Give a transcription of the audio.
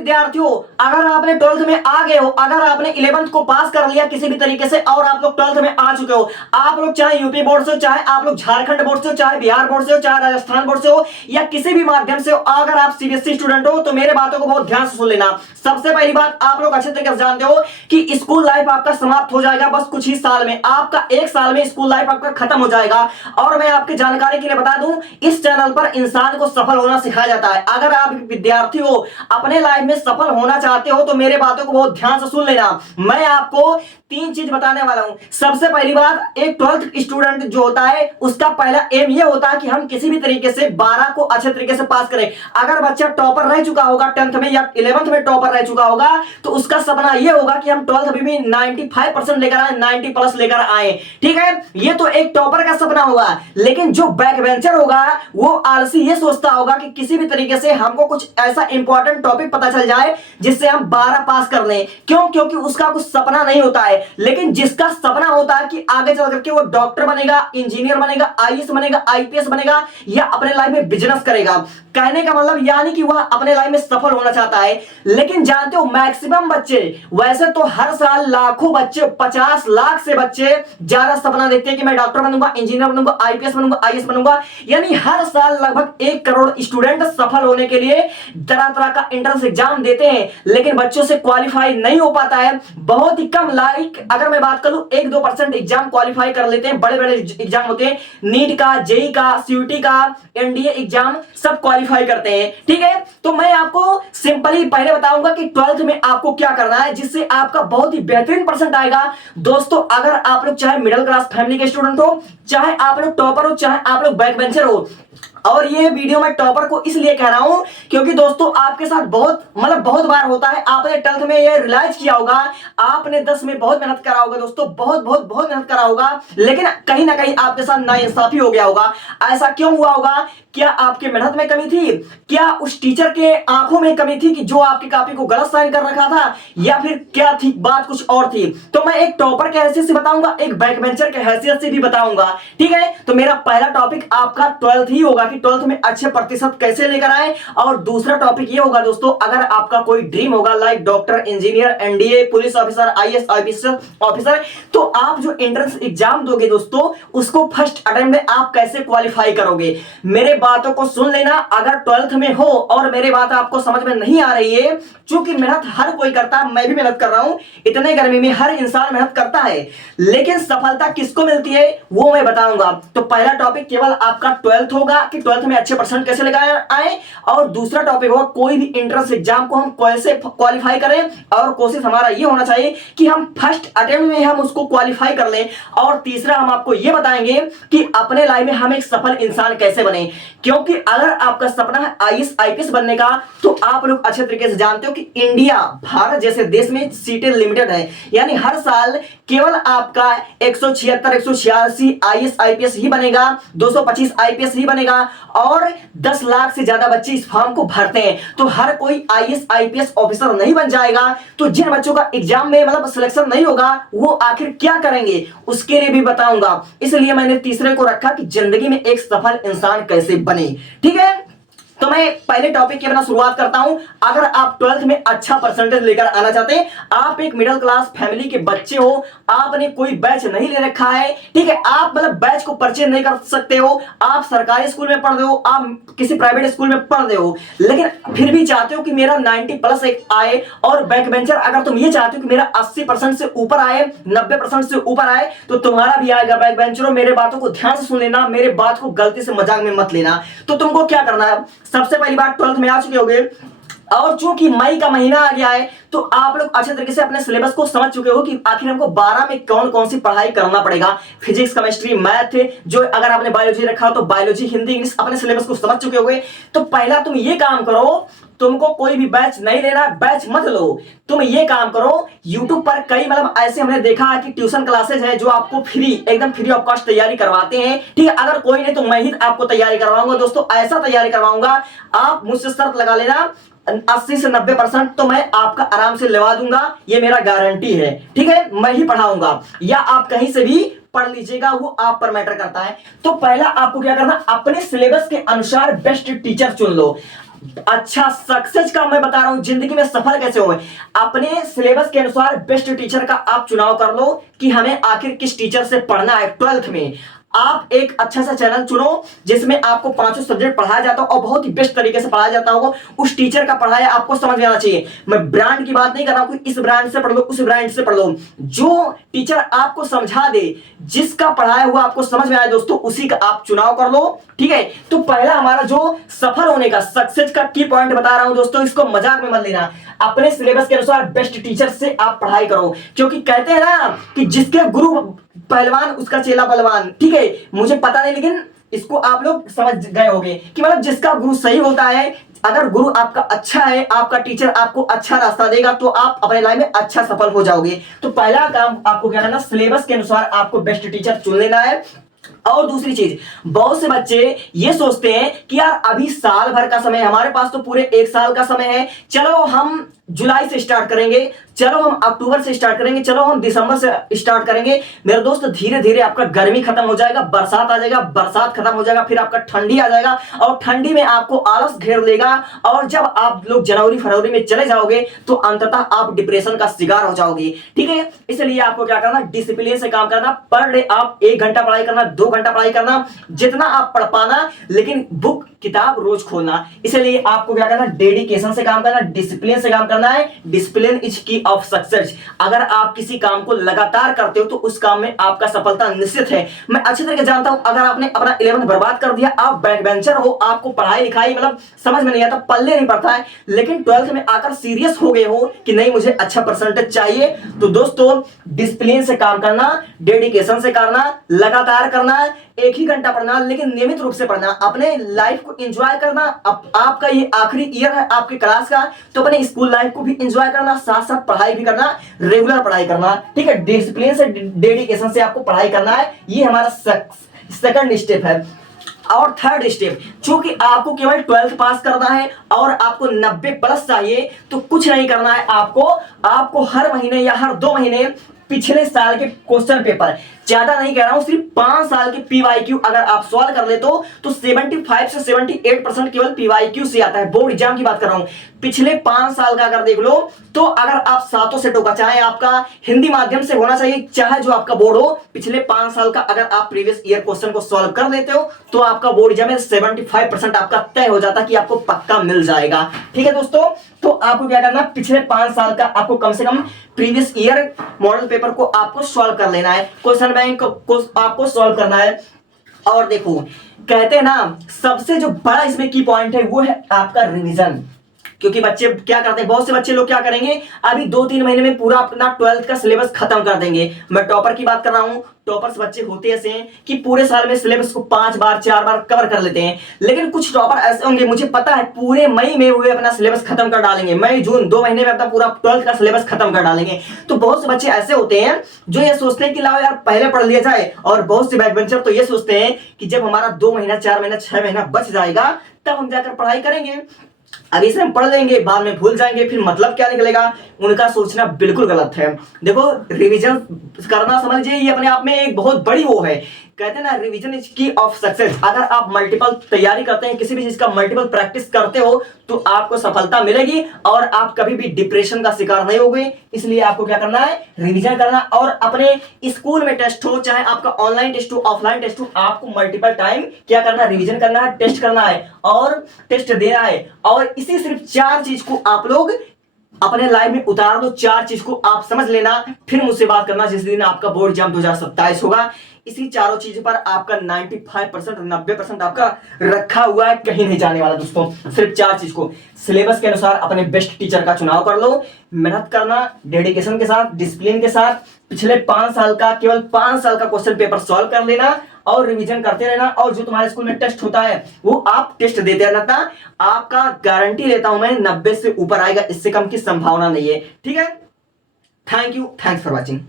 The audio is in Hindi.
विद्यार्थियों, अगर आपने 12th में आ गए हो, अगर आपने 11th को पास कर लिया किसी भी तरीके से और आप लोग 12th में आ चुके हो, आप लोग चाहे यूपी बोर्ड से हो, चाहे आप लोग झारखंड बोर्ड से हो, चाहे बिहार बोर्ड से हो, चाहे राजस्थान बोर्ड से हो या किसी भी माध्यम से हो, अगर आप सीबीएसई स्टूडेंट हो तो मेरे बातों को बहुत ध्यान से सुन लेना। सबसे पहली बात, आप लोग अच्छे तरीके से जानते हो कि स्कूल लाइफ आपका समाप्त हो जाएगा बस कुछ ही साल में, आपका 1 साल में स्कूल लाइफ आपका खत्म हो जाएगा। और मैं आपकी जानकारी के लिए बता दूं, इस चैनल पर इंसान को सफल होना सिखाया जाता है। अगर आप विद्यार्थी हो, अपने लाइफ में सफल होना चाहते हो तो मेरे बातों को बहुत ध्यान से सुन लेना। मैं आपको 3 चीज बताने वाला हूं। सबसे पहली बात, एक 12th स्टूडेंट जो होता है उसका पहला एम यह होता है कि हम किसी भी तरीके से 12 को अच्छे तरीके से पास करें। अगर बच्चा टॉपर रह चुका होगा 10th में या 11th में टॉपर रह चुका होगा तो उसका सपना यह होगा कि हम 12th में भी 95% लेकर आए, 90 प्लस लेकर आए। ठीक है, ये तो एक टॉपर का सपना होगा। लेकिन जो बैक बेंचर होगा वो आलसी ये सोचता होगा कि किसी भी तरीके से हमको कुछ ऐसा इंपॉर्टेंट टॉपिक पता चल जाए जिससे हम 12 पास कर लें। क्यों? क्योंकि उसका कुछ सपना नहीं होता है। लेकिन जिसका सपना होता है कि आगे चल करके वो डॉक्टर बनेगा, इंजीनियर बनेगा, आईएएस बनेगा, आईपीएस बनेगा या अपने लाइफ में बिजनेस करेगा, कहने का मतलब यानी कि वह अपने लाइफ में सफल होना चाहता है। लेकिन जानते हो मैक्सिमम बच्चे, वैसे तो हर साल लाखों बच्चे, 50 लाख से बच्चे ज्यादा सपना देखते हैं कि मैं डॉक्टर बनूंगा, इंजीनियर बनूंगा, आईपीएस बनूंगा, आईएएस बनूंगा। यानी हर साल लगभग 1 करोड़ स्टूडेंट सफल होने के लिए तरह तरह का एंट्रेंस एग्जाम देते हैं, लेकिन बच्चों से क्वालिफाई नहीं हो पाता है। बहुत ही कम, लाइक अगर मैं बात करूं 1-2% एग्जाम क्वालिफाई कर लेते हैं। बड़े बड़े एग्जाम होते हैं, नीट का, जेई का, सीयूटी का, एनडीए एग्जाम सब क्वालिफाई करते हैं। ठीक है, तो मैं आपको सिंपली पहले बताऊंगा कि 12th में आपको क्या करना है जिससे आपका बहुत ही बेहतरीन परसेंट आएगा। दोस्तों, अगर आप लोग चाहे मिडिल क्लास फैमिली के स्टूडेंट हो, चाहे आप लोग टॉपर हो, चाहे आप लोग बैक बेंचर हो, और ये वीडियो मैं टॉपर को इसलिए कह रहा हूं क्योंकि दोस्तों आपके साथ बहुत बार होता है। आपने 12th में ये रियलाइज किया होगा, आपने 10 में बहुत मेहनत करा होगा दोस्तों, बहुत मेहनत करा होगा, लेकिन कहीं ना कहीं आपके साथ नाइंसाफी हो गया होगा। ऐसा क्यों हुआ होगा? क्या आपके मेहनत में कमी थी? क्या उस टीचर के आंखों में कमी थी कि जो आपकी कॉपी को गलत साइन कर रखा था, या फिर क्या थी बात कुछ और थी? तो मैं एक टॉपर के हैसियत से बताऊंगा, एक बैक बेंचर के हैसियत से भी बताऊंगा। ठीक है, तो मेरा पहला टॉपिक आपका 12th ही होगा कि 12th में अच्छे प्रतिशत कैसे लेकर आए, और दूसरा टॉपिक ये होगा दोस्तों, अगर आपका कोई ड्रीम होगा like doctor, engineer, NDA, police officer, IAS officer, तो आप जो एंट्रेंस एग्जाम दोगे दोस्तों उसको फर्स्ट अटेम्प्ट में आप कैसे क्वालिफाई करोगे। मेरे बातों को सुन लेना। अगर 12th में हो और मेरी बात आपको समझ में नहीं आ रही है, क्योंकि मेहनत हर कोई करता है, मैं भी मेहनत कर रहा हूं, इतने गर्मी में हर इंसान मेहनत करता है, लेकिन सफलता किसको मिलती है वो मैं बताऊंगा। तो पहला टॉपिक केवल आपका 12th होगा कि 12th में अच्छे परसेंट कैसे लेकर आए, और दूसरा टॉपिक होगा कोई भी एंट्रेंस एग्जाम को हम कैसे क्वालिफाई करें, और कोशिश हमारा ये होना चाहिए कि हम फर्स्ट अटेम्प्ट में हम उसको क्वालिफाई कर लें। और तीसरा हम आपको ये बताएंगे कि अपने लाइफ में हम एक सफल इंसान कैसे बने, क्योंकि अगर आपका सपना है आईएएस आईपीएस बनने का, तो आप लोग अच्छे तरीके से जानते हो कि इंडिया, भारत जैसे देश में सीटें लिमिटेड है। यानी हर साल केवल आपका 176 186 आईएएस आईपीएस ही बनेगा, 225 आईपीएस ही बनेगा, और 10 लाख से ज्यादा बच्चे इस फॉर्म को भरते हैं। तो हर कोई आईएएस आईपीएस ऑफिसर नहीं बन जाएगा। तो जिन बच्चों का एग्जाम में सिलेक्शन नहीं होगा वो आखिर क्या करेंगे उसके लिए भी बताऊंगा। इसलिए मैंने तीसरे को रखा कि जिंदगी में एक सफल इंसान कैसे बने। ठीक है, तो मैं पहले टॉपिक के बिना शुरुआत करता हूं। अगर आप 12th में अच्छा परसेंटेज लेकर आना चाहते हैं, आप एक मिडिल क्लास फैमिली के बच्चे हो, आपने कोई बैच नहीं ले रखा है, ठीक है, आप बैच को परचेज नहीं कर सकते हो, आप सरकारी स्कूल में पढ़ रहे हो, आप किसी प्राइवेट स्कूल में पढ़ रहे हो, लेकिन फिर भी चाहते हो कि मेरा 90 प्लस आए, और बैक बेंचर अगर तुम ये चाहते हो कि मेरा 80% से ऊपर आए, 90% से ऊपर आए, तो तुम्हारा भी आएगा। बैक बेंचरों, मेरे बातों को ध्यान से सुन लेना, मेरे बात को गलती से मजाक में मत लेना। तो तुमको क्या करना है, सबसे पहली बात 12th में आ चुके होगे, और चूंकि मई का महीना आ गया है तो आप लोग अच्छे तरीके से अपने सिलेबस को समझ चुके हो कि आखिर हमको 12 में कौन कौन सी पढ़ाई करना पड़ेगा। फिजिक्स, केमिस्ट्री, मैथ, जो अगर आपने बायोलॉजी रखा हो तो बायोलॉजी, हिंदी, इंग्लिश, अपने सिलेबस को समझ चुके होगे। तो पहला तुम ये काम करो, तुमको कोई भी बैच नहीं लेना, बैच मत लो। तुम ये काम करो, YouTube पर कई ऐसे हमने देखा है कि ट्यूशन क्लासेज है जो आपको एकदम फ्री ऑफ कॉस्ट तैयारी करवाते हैं। ठीक है, अगर कोई नहीं तो मैं ही आपको तैयारी करवाऊंगा दोस्तों, ऐसा तैयारी करवाऊंगा, आप मुझसे शर्त लगा लेना 80 से 90% तो मैं आपका आराम से लगा दूंगा, ये मेरा गारंटी है। ठीक है, मैं ही पढ़ाऊंगा, या आप कहीं से भी पढ़ लीजिएगा, वो आप पर मैटर करता है। तो पहला आपको क्या करना, अपने सिलेबस के अनुसार बेस्ट टीचर चुन लो। अच्छा सक्सेस का मैं बता रहा हूं, जिंदगी में सफल कैसे हो। अपने सिलेबस के अनुसार बेस्ट टीचर का आप चुनाव कर लो कि हमें आखिर किस टीचर से पढ़ना है। 12th में आप एक अच्छा सा चैनल चुनो जिसमें आपको पांचों सब्जेक्ट पढ़ाया जाता हो और बहुत ही बेस्ट तरीके से पढ़ाया जाता होगा। उस टीचर का पढ़ाया आपको समझ में आना चाहिए। मैं ब्रांड की बात नहीं कर रहा हूं कि इस ब्रांड से पढ़ लो उस ब्रांड से पढ़ लो, जो टीचर आपको समझा दे, जिसका पढ़ाया हुआ आपको समझ में आए दोस्तों, उसी का आप चुनाव कर लो। ठीक है, तो पहला हमारा जो सफल होने का सक्सेस का की पॉइंट बता रहा हूं दोस्तों, इसको मजाक में मत लेना। अपने सिलेबस के अनुसार बेस्ट टीचर से आप पढ़ाई करो, क्योंकि कहते हैं ना कि जिसके गुरु पहलवान उसका चेला बलवान। ठीक है, मुझे पता नहीं लेकिन इसको आप लोग समझ गए होंगे कि मतलब जिसका गुरु सही होता है, अगर गुरु आपका अच्छा है, आपका टीचर आपको अच्छा रास्ता देगा, तो आप अपने लाइफ में अच्छा सफल हो जाओगे। तो पहला काम आपको क्या करना, सिलेबस के अनुसार आपको बेस्ट टीचर चुन लेना है। और दूसरी चीज, बहुत से बच्चे ये सोचते हैं कि यार अभी साल भर का समय, हमारे पास तो पूरे 1 साल का समय है, चलो हम जुलाई से स्टार्ट करेंगे, चलो हम अक्टूबर से स्टार्ट करेंगे, चलो हम दिसंबर से स्टार्ट करेंगे। मेरे दोस्त धीरे धीरे आपका गर्मी खत्म हो जाएगा, बरसात आ जाएगा, बरसात खत्म हो जाएगा, फिर आपका ठंडी आ जाएगा और ठंडी में आपको आलस घेर लेगा। और जब आप लोग जनवरी फरवरी में चले जाओगे तो अंततः आप डिप्रेशन का शिकार हो जाओगे। ठीक है, इसलिए आपको क्या करना, डिसिप्लिन से काम करना। पर डे आप 1 घंटा पढ़ाई करना, 2 घंटा पढ़ाई करना, जितना आप पढ़ पाना, लेकिन बुक किताब रोज खोलना। इसलिए आपको क्या करना, डेडिकेशन से काम करना, डिसिप्लिन से काम करना है। डिसिप्लिन इज की ऑफ सक्सेस। अगर आप किसी काम को लगातार करते हो तो उस काम में आपका सफलता निश्चित है। मैं अच्छी तरह से जानता हूं, अगर आपने अपना 11th बर्बाद कर दिया, आप बैक बेंचर हो, आपको पढ़ाई लिखाई मतलब समझ में नहीं आता, पल्ले नहीं पड़ता है, लेकिन 12th में आकर सीरियस हो गए हो कि नहीं मुझे अच्छा परसेंटेज चाहिए, तो दोस्तों डिसिप्लिन से काम करना, डेडिकेशन से करना, लगातार करना, 1 ही घंटा पढ़ना, लेकिन नियमित रूप से पढ़ना, अपने लाइफ को एंजॉय करना। अब आपका ये आखिरी ईयर है आपके क्लास का, तो अपने स्कूल लाइफ को भी एंजॉय करना, साथ साथ पढ़ाई भी करना, रेगुलर पढ़ाई करना। ठीक है, डिसिप्लिन से डेडिकेशन से आपको पढ़ाई करना है। ये हमारा सेकंड स्टेप है। और थर्ड स्टेप, चूंकि आपको केवल 12th पास करना है और आपको 90 प्लस चाहिए, तो कुछ नहीं करना है, आपको हर महीने या हर 2 महीने पिछले साल के क्वेश्चन पेपर, ज्यादा नहीं कह रहा हूं, सिर्फ 5 साल के पीवाईक्यू अगर आप सॉल्व कर लेते हो तो 75 से 78% केवल पीवाईक्यू से आता है। बोर्ड एग्जाम की बात कर रहा हूं। पिछले 5 साल का अगर देख लो तो अगर आप 7 से टोका, चाहे आपका हिंदी माध्यम से होना चाहिए, चाहे जो आपका बोर्ड हो, पिछले 5 साल का अगर आप प्रीवियस ईयर क्वेश्चन को सॉल्व कर लेते हो तो आपका बोर्ड एग्जाम में 75% आपका तय हो जाता है कि आपको पक्का मिल जाएगा। ठीक है दोस्तों, तो आपको क्या करना, पिछले 5 साल का आपको कम से कम प्रीवियस ईयर मॉडल पेपर को आपको सॉल्व कर लेना है, क्वेश्चन बैंक को आपको सॉल्व करना है। और देखो, कहते हैं ना, सबसे जो बड़ा इसमें की पॉइंट है वो है आपका रिवीजन। क्योंकि बच्चे क्या करते हैं, बहुत से बच्चे लोग क्या करेंगे, अभी 2-3 महीने में पूरा अपना 12th का सिलेबस खत्म कर देंगे। मैं टॉपर की बात कर रहा हूं, टॉपर्स बच्चे होते ऐसे हैं कि पूरे साल में सिलेबस को 5 बार 4 बार कवर कर लेते हैं। लेकिन कुछ टॉपर ऐसे होंगे, मुझे पता है, पूरे मई में हुए अपना सिलेबस खत्म कर डालेंगे, मई जून 2 महीने में अपना पूरा 12th का सिलेबस खत्म कर डालेंगे। तो बहुत से बच्चे ऐसे होते हैं जो ये सोचते हैं कि लाओ यार पहले पढ़ लिया जाए, और बहुत से बैक बेंचर तो ये सोचते हैं कि जब हमारा 2 महीना 4 महीना 6 महीना बच जाएगा तब हम जाकर पढ़ाई करेंगे, अभी से हम पढ़ लेंगे, बाद में भूल जाएंगे, फिर मतलब क्या निकलेगा। उनका सोचना बिल्कुल गलत है। देखो, रिवीजन करना समझिए ये अपने आप में एक बहुत बड़ी वो है, कहते हैं ना, रिवीजन इज की ऑफ सक्सेस। अगर आप मल्टीपल तैयारी करते हैं, किसी भी चीज का मल्टीपल प्रैक्टिस करते हो तो आपको सफलता मिलेगी और आप कभी भी डिप्रेशन का शिकार नहीं होगे। इसलिए आपको क्या करना है, रिवीजन करना। और अपने स्कूल में टेस्ट हो, चाहे आपका ऑनलाइन टेस्ट हो, ऑफलाइन टेस्ट हो, आपको मल्टीपल टाइम क्या करना है, रिवीजन करना है, टेस्ट करना है और टेस्ट देना है। और इसी सिर्फ 4 चीज को आप लोग अपने लाइफ में उतार दो, 4 चीज को आप समझ लेना, फिर मुझसे बात करना जिस दिन आपका बोर्ड एग्जाम 2027 होगा। इसी चारों चीजों पर आपका 95% 90% आपका रखा हुआ है, कहीं नहीं जाने वाला दोस्तों। सिर्फ 4 चीज को सिलेबस के अनुसार अपने बेस्ट टीचर का चुनाव कर लो, मेहनत करना, डेडिकेशन के साथ, डिसिप्लिन के साथ, पिछले 5 साल का, केवल 5 साल का क्वेश्चन पेपर सॉल्व कर लेना और रिवीजन करते रहना। और जो तुम्हारे स्कूल में टेस्ट होता है वो आप टेस्ट देते रहना, आपका गारंटी लेता हूं मैं 90 से ऊपर आएगा, इससे कम की संभावना नहीं है। ठीक है, thank you, thanks for watching.